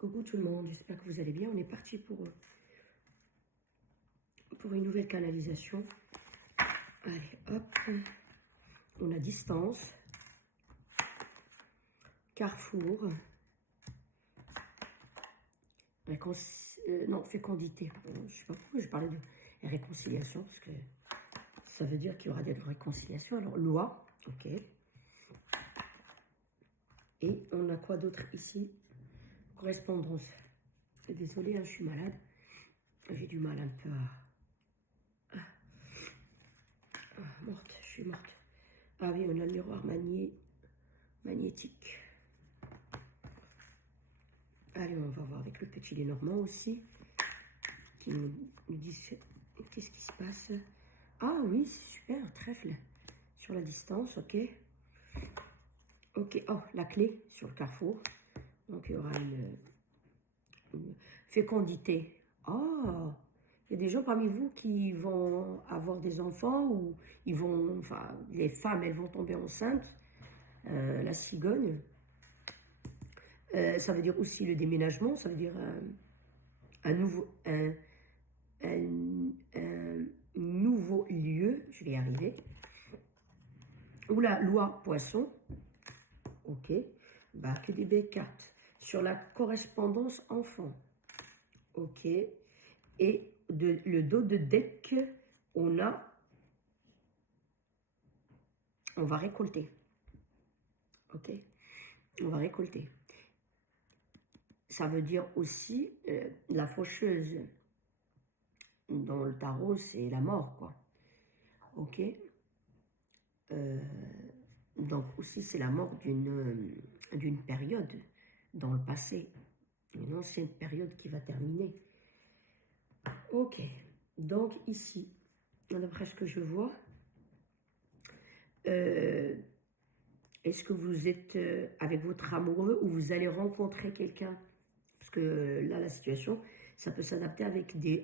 Coucou tout le monde, j'espère que vous allez bien. On est parti pour une nouvelle canalisation. Allez, hop. On a distance, carrefour, non, fécondité. Je ne sais pas pourquoi je parlais de réconciliation, parce que ça veut dire qu'il y aura des réconciliations. Alors, loi, ok. Et on a quoi d'autre ici? Correspondance. Désolée, hein, je suis malade. J'ai du mal un peu à... morte, je suis morte. Ah oui, on a le miroir magnétique. Allez, on va voir avec le petit Lénormand aussi, qui nous dit qu'est-ce qui se passe. Ah oui, c'est super, trèfle sur la distance, ok. Ok, oh, la clé sur le carrefour. Donc, il y aura une fécondité. Oh, il y a des gens parmi vous qui vont avoir des enfants ou ils vont, enfin, les femmes, elles vont tomber enceintes. La cigogne. Ça veut dire aussi le déménagement, ça veut dire un nouveau lieu, je vais y arriver. Ou la loi poisson, ok, bah, que des belles cartes. Sur la correspondance enfant, ok, et le dos de deck, on va récolter, ok, on va récolter. Ça veut dire aussi la faucheuse dans le tarot, c'est la mort, quoi. Ok. Donc aussi, c'est la mort d'une période dans le passé. Une ancienne période qui va terminer. Ok. Donc ici, d'après ce que je vois, est-ce que vous êtes avec votre amoureux ou vous allez rencontrer quelqu'un? Parce que là, la situation, ça peut s'adapter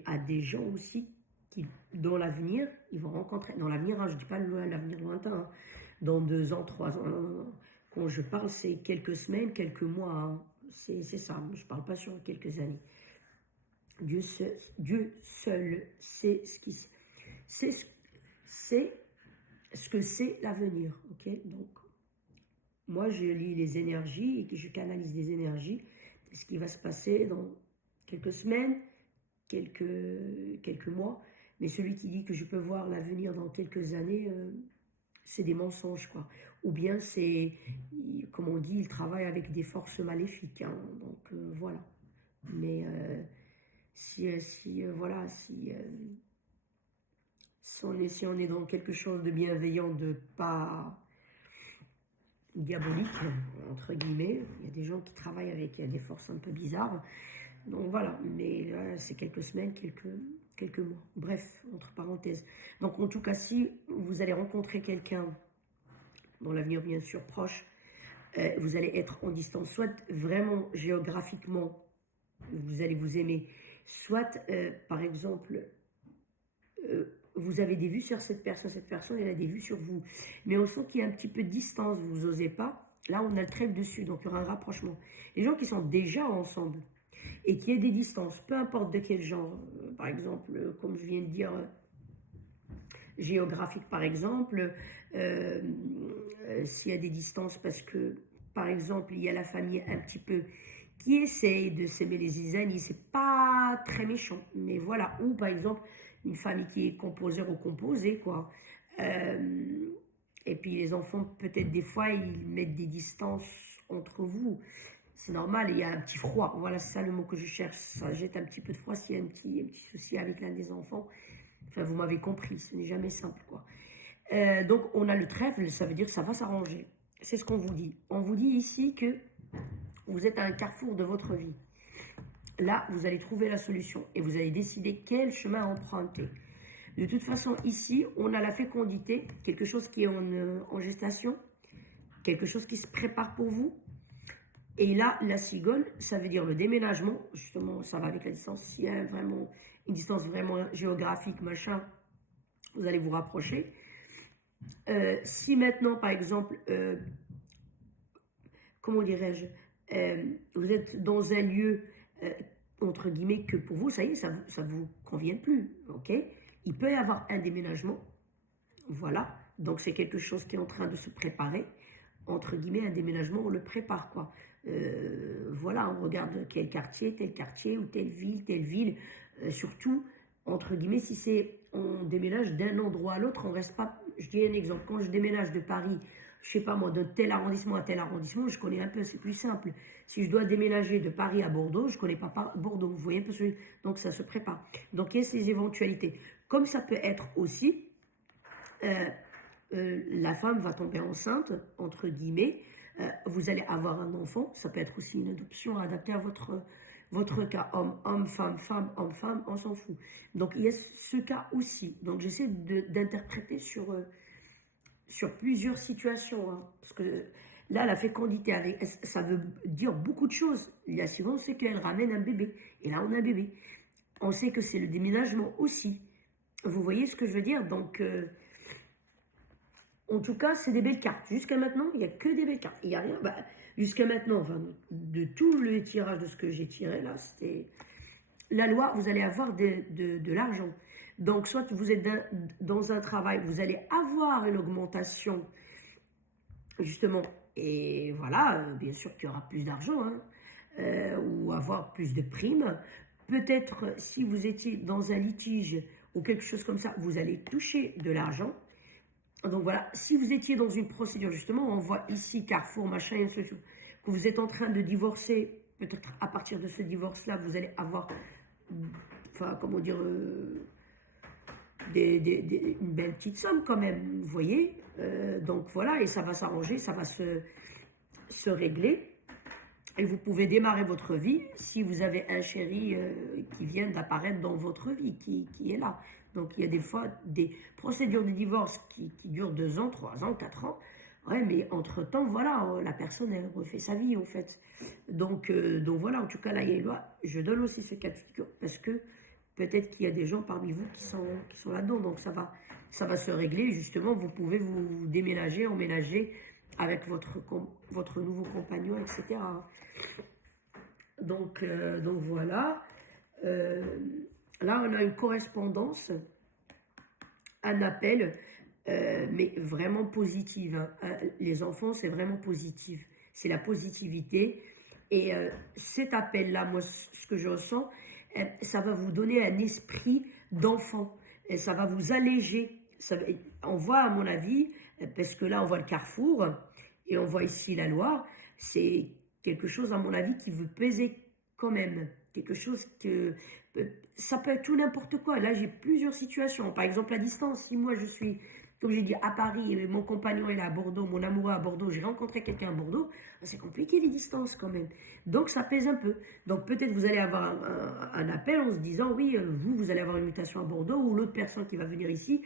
à des gens aussi qui, dans l'avenir, ils vont rencontrer. Dans l'avenir, hein, je ne dis pas l'avenir lointain, hein, dans 2 ans, 3 ans. Non, non, non. Quand je parle, c'est quelques semaines, quelques mois. Hein. C'est ça. Je ne parle pas sur quelques années. Dieu seul sait ce que c'est l'avenir. Ok. Donc, moi, je lis les énergies et que je canalise les énergies. Ce qui va se passer dans quelques semaines, quelques mois. Mais celui qui dit que je peux voir l'avenir dans quelques années, c'est des mensonges, quoi. Ou bien c'est, comme on dit, il travaille avec des forces maléfiques. Hein. Donc, voilà. Mais si on est dans quelque chose de bienveillant, de pas diabolique, entre guillemets, il y a des gens qui travaillent avec des forces un peu bizarres. Donc voilà, mais là, c'est quelques semaines, quelques mois. Bref, entre parenthèses. Donc en tout cas, si vous allez rencontrer quelqu'un dans l'avenir bien sûr proche, vous allez être en distance, soit vraiment géographiquement, vous allez vous aimer, soit par exemple, vous avez des vues sur cette personne elle a des vues sur vous. Mais on sent qu'il y a un petit peu de distance, vous n'osez pas. Là, on a le trèfle dessus, donc il y aura un rapprochement. Les gens qui sont déjà ensemble et qui aient des distances, peu importe de quel genre, par exemple, comme je viens de dire, géographique par exemple, s'il y a des distances parce que, par exemple, il y a la famille un petit peu qui essaye de s'aimer les zizanies, c'est pas très méchant, mais voilà, ou par exemple, une famille qui est composeur ou composée, quoi. Et puis les enfants, peut-être des fois, ils mettent des distances entre vous. C'est normal, il y a un petit froid. Voilà, c'est ça le mot que je cherche. Ça jette un petit peu de froid s'il y a un petit souci avec l'un des enfants. Enfin, vous m'avez compris, ce n'est jamais simple, quoi. Donc, on a le trèfle, ça veut dire que ça va s'arranger. C'est ce qu'on vous dit. On vous dit ici que vous êtes à un carrefour de votre vie. Là, vous allez trouver la solution et vous allez décider quel chemin emprunter. De toute façon, ici, on a la fécondité, quelque chose qui est en gestation, quelque chose qui se prépare pour vous. Et là, la cigogne, ça veut dire le déménagement. Justement, ça va avec la distance. S'il y a vraiment une distance vraiment géographique, machin, vous allez vous rapprocher. Si maintenant, par exemple, comment dirais-je, Vous êtes dans un lieu, euh, entre guillemets, que pour vous, ça y est, ça vous convient plus, ok? Il peut y avoir un déménagement, voilà. Donc c'est quelque chose qui est en train de se préparer. Entre guillemets, un déménagement, on le prépare, quoi. Voilà, on regarde quel quartier, tel quartier, ou telle ville, telle ville. Surtout, entre guillemets, si c'est on déménage d'un endroit à l'autre, on reste pas. Je dis un exemple, quand je déménage de Paris, je sais pas moi, de tel arrondissement à tel arrondissement, je connais un peu, c'est plus simple. Si je dois déménager de Paris à Bordeaux, je connais pas Bordeaux, vous voyez un peu, donc ça se prépare. Donc il y a ces éventualités. Comme ça peut être aussi, euh, la femme va tomber enceinte, entre guillemets, vous allez avoir un enfant, ça peut être aussi une adoption adaptée à votre cas, homme, femme, homme, femme, on s'en fout. Donc il y a ce cas aussi. Donc j'essaie d'interpréter sur plusieurs situations, hein, parce que là, la fécondité, ça veut dire beaucoup de choses. La suivante, c'est qu'elle ramène un bébé, et là on a un bébé. On sait que c'est le déménagement aussi. Vous voyez ce que je veux dire? Donc, en tout cas, c'est des belles cartes. Jusqu'à maintenant, il n'y a que des belles cartes. Il n'y a rien. Bah, jusqu'à maintenant, enfin, de tout le tirage de ce que j'ai tiré là, c'était la loi, vous allez avoir de l'argent. Donc, soit vous êtes dans un travail, vous allez avoir une augmentation, justement, et voilà, bien sûr qu'il y aura plus d'argent, hein, ou avoir plus de primes. Peut-être, si vous étiez dans un litige ou quelque chose comme ça, vous allez toucher de l'argent. Donc voilà, si vous étiez dans une procédure, justement, on voit ici Carrefour, machin, et ainsi de suite, que vous êtes en train de divorcer, peut-être à partir de ce divorce-là, vous allez avoir, enfin, comment dire, une belle petite somme quand même, vous voyez. Donc voilà, et ça va s'arranger, ça va se régler. Et vous pouvez démarrer votre vie si vous avez un chéri qui vient d'apparaître dans votre vie, qui est là. Donc il y a des fois des procédures de divorce qui durent 2 ans, 3 ans, 4 ans. Ouais, mais entre-temps, voilà, la personne, elle refait sa vie, en fait. Donc voilà, en tout cas, là, il y a une loi. Je donne aussi ce cas de figure parce que peut-être qu'il y a des gens parmi vous qui sont là-dedans. Donc ça va se régler. Justement, vous pouvez vous déménager, emménager avec votre nouveau compagnon, etc. Donc voilà. Euh, Là, on a une correspondance, un appel, mais vraiment positive, hein. Les enfants, c'est vraiment positif. C'est la positivité. Et cet appel-là, moi, ce que je ressens, ça va vous donner un esprit d'enfant. Et ça va vous alléger. On voit, à mon avis, parce que là, on voit le Carrefour et on voit ici la Loire. C'est quelque chose, à mon avis, qui veut peser quand même. Quelque chose que ça peut être tout n'importe quoi. Là, j'ai plusieurs situations. Par exemple, à distance, si moi je suis, comme j'ai dit, à Paris et mon compagnon est là à Bordeaux, mon amoureux à Bordeaux, j'ai rencontré quelqu'un à Bordeaux, c'est compliqué les distances quand même. Donc ça pèse un peu. Donc peut-être vous allez avoir un appel en se disant, oui, vous allez avoir une mutation à Bordeaux ou l'autre personne qui va venir ici,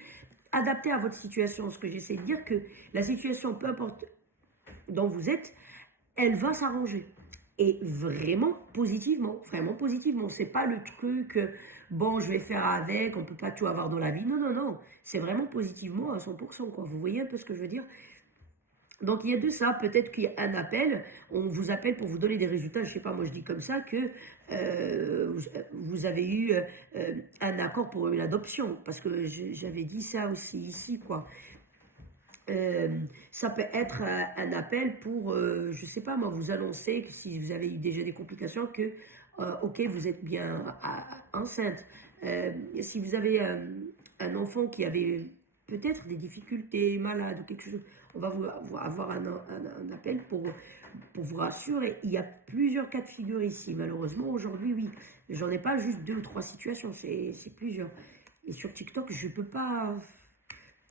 adapté à votre situation. Ce que j'essaie de dire, que la situation, peu importe dont vous êtes, elle va s'arranger. Et vraiment positivement, vraiment positivement. C'est pas le truc, bon, je vais faire avec, on peut pas tout avoir dans la vie. Non, non, non. C'est vraiment positivement à 100%, quoi. Vous voyez un peu ce que je veux dire? Donc il y a de ça, peut-être qu'il y a un appel, on vous appelle pour vous donner des résultats, je sais pas, moi je dis comme ça, que vous avez eu un accord pour une adoption, parce que j'avais dit ça aussi ici, quoi. Ça peut être un appel pour, je sais pas moi, vous annoncer que si vous avez eu déjà des complications, que, ok, vous êtes bien enceinte. Si vous avez un enfant qui avait peut-être des difficultés, malade ou quelque chose, on va avoir un appel pour vous rassurer. Il y a plusieurs cas de figure ici, malheureusement, aujourd'hui, oui. J'en ai pas juste 2 ou 3 situations, c'est plusieurs. Et sur TikTok, je peux pas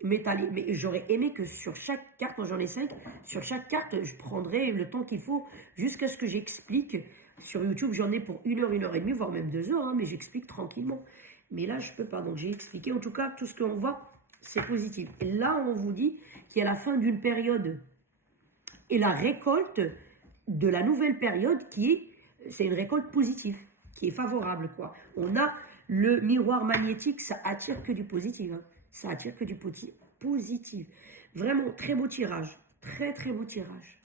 m'étaler. Mais j'aurais aimé que sur chaque carte, quand j'en ai 5, sur chaque carte, je prendrais le temps qu'il faut jusqu'à ce que j'explique. Sur YouTube, j'en ai pour 1 heure et demie, voire même 2 heures, hein, mais j'explique tranquillement. Mais là, je peux pas. Donc, j'ai expliqué. En tout cas, tout ce qu'on voit, c'est positif. Et là, on vous dit qu'il y a la fin d'une période et la récolte de la nouvelle période c'est une récolte positive, qui est favorable, quoi. On a le miroir magnétique, ça attire que du positif, hein. Ça attire que du positif. Vraiment, très beau tirage. Très, très beau tirage.